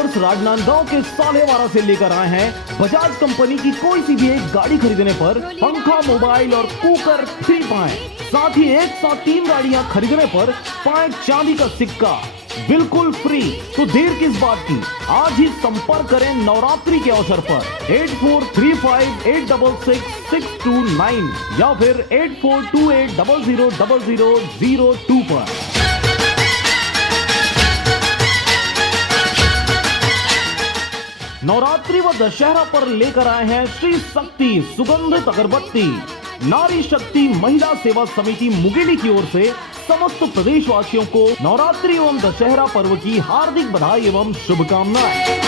Bakers Rajnandgaon के सालेवाड़ा से लेकर आए हैं बजाज कंपनी की कोई सी भी एक गाड़ी खरीदने पर पंखा, मोबाइल और कुकर फ्री पाएं। साथ ही एक साथ 3 गाड़ियां खरीदने पर पाएं चांदी का सिक्का बिल्कुल फ्री। तो देर किस बात की, आज ही संपर्क करें नवरात्रि के अवसर पर 8435866629 या फिर 8428000002 पर। नवरात्रि व दशहरा पर लेकर आए हैं श्री शक्ति सुगंधित अगरबत्ती। नारी शक्ति महिला सेवा समिति मुंगेली की ओर से समस्त प्रदेशवासियों को नवरात्रि एवं दशहरा पर्व की हार्दिक बधाई एवं शुभकामनाएं।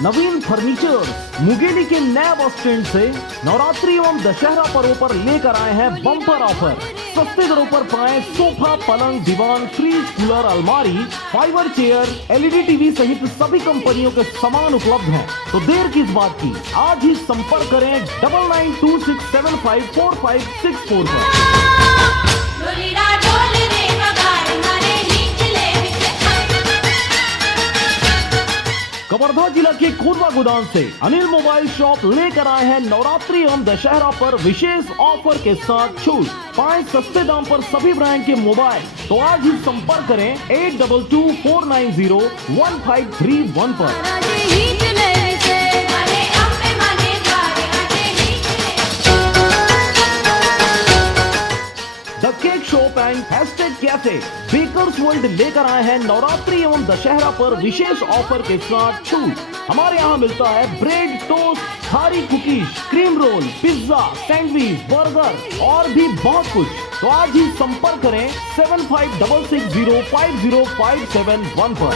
नवीन फर्नीचर मुंगेली के नए बस स्टैंड से नवरात्रि एवं दशहरा पर्व पर लेकर आए हैं बम्पर ऑफर। सस्ते दरों पर पाएं सोफा, पलंग, दीवान, फ्रिज, कूलर, अलमारी, फाइबर चेयर, एलईडी टीवी सहित सभी कंपनियों के सामान उपलब्ध हैं। तो देर किस बात की, आज ही संपर्क करें 9926754564 पर। कवर्धा जिला के कोरबा गोदाम से अनिल मोबाइल शॉप लेकर आए हैं नवरात्रि एवं दशहरा पर विशेष ऑफर के साथ छूट। पाएं सस्ते दाम पर सभी ब्रांड के मोबाइल। तो आज ही संपर्क करें 8224901531 पर। The cake shop and cafe bakers world लेकर आए हैं नवरात्रि एवं दशहरा पर विशेष ऑफर के साथ छूट। हमारे यहाँ मिलता है ब्रेड, टोस्ट, थारी, cookies, cream roll, pizza, sandwich, burger और भी बहुत कुछ। तो आज ही संपर्क करें 7566050571 पर।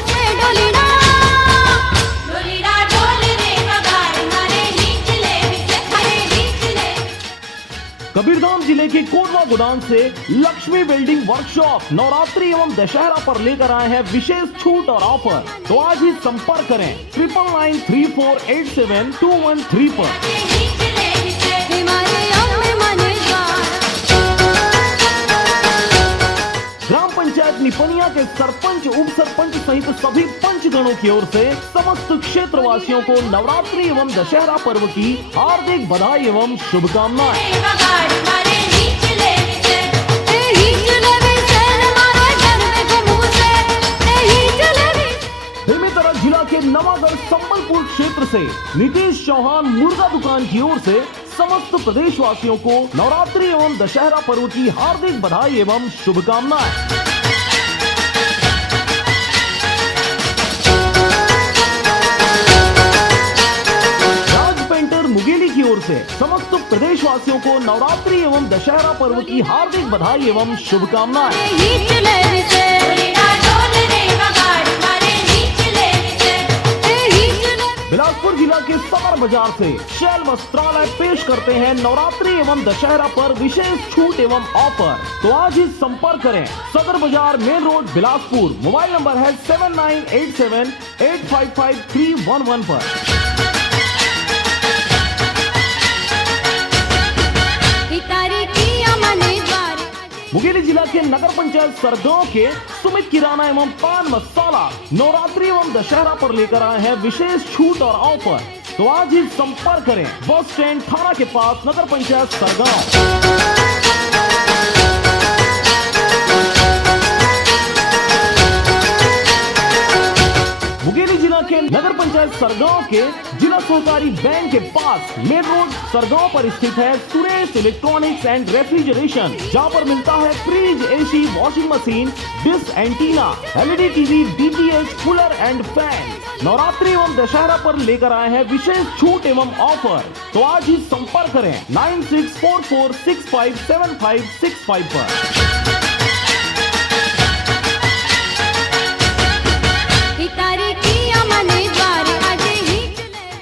कबीरधाम जिले के कोरबा गोदाम से लक्ष्मी बिल्डिंग वर्कशॉप नवरात्रि एवं दशहरा पर लेकर आए हैं विशेष छूट और ऑफर। तो आज ही संपर्क करें 9993487213 पर। ग्राम पंचायत निपनिया के सरपंच, उप सरपंच सहित सभी पंचगणों की ओर से समस्त क्षेत्रवासियों को नवरात्रि एवं दशहरा पर्व की हार्दिक बधाई एवं शुभकामनाएं। बेमेतरा जिला के नवागढ़ संबलपुर क्षेत्र से नीतीश चौहान मुर्गा दुकान की ओर से समस्त प्रदेशवासियों को नवरात्रि एवं दशहरा पर्व की हार्दिक बधाई एवं शुभकामनाएं। राज पेंटर मुंगेली की ओर से समस्त प्रदेशवासियों को नवरात्रि एवं दशहरा पर्व की हार्दिक बधाई एवं शुभकामनाएं। बिलासपुर जिला के समर बाजार से शैल वस्त्रालय पेश करते हैं नवरात्रि एवं दशहरा पर विशेष छूट एवं ऑफर। तो आज ही संपर्क करें सदर बाजार, main road, Bilaspur. Mobile number है 7987855311 पर। मुंगेली जिला के नगर पंचायत सरगांव के सुमित किराना एवं पान मसाला नवरात्रि एवं दशहरा पर लेकर आए हैं विशेष छूट और ऑफर। तो आज ही संपर्क करें बस स्टैंड थाना के पास, नगर पंचायत सरगांव। मुंगेली जिला के नगर पंचायत सरगांव के जिला सहकारी बैंक के पास मेन रोड सरगांव पर स्थित है सुरेश इलेक्ट्रॉनिक्स एंड रेफ्रिजरेशन, जहां पर मिलता है fridge, AC, washing machine, dish, antenna, LED TV, DTH, cooler and fan. Navratri एवं दशहरा पर लेकर आए हैं विशेष छूट एवं ऑफर। तो आज ही संपर्क करें 9644657565 पर।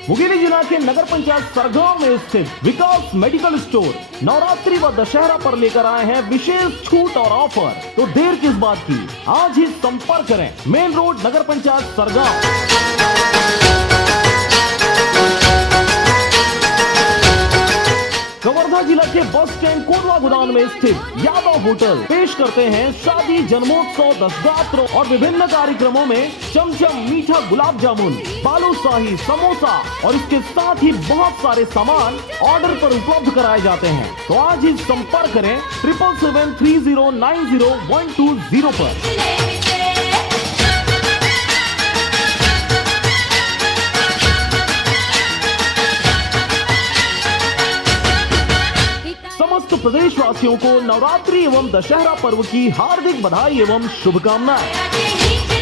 मुंगेली जिला के नगर पंचायत सरगांव में स्थित विकास मेडिकल स्टोर नवरात्रि व दशहरा पर लेकर आए हैं विशेष छूट और ऑफर। तो देर किस बात की, आज ही संपर्क करें मेन रोड, नगर पंचायत सरगांव। कवर्धा जिला के बस स्टैंड कोटवा गोदान में स्थित यादव होटल पेश करते हैं शादी, जन्मोत्सव, दशगात्र और विभिन्न कार्यक्रमों में चमचम, मीठा गुलाब जामुन, बालूशाही, समोसा और इसके साथ ही बहुत सारे सामान ऑर्डर पर उपलब्ध कराए जाते हैं। तो आज ही संपर्क करें 7773090120 पर। समस्त प्रदेशवासियों को नवरात्रि एवं दशहरा पर्व की हार्दिक बधाई एवं शुभकामनाएं।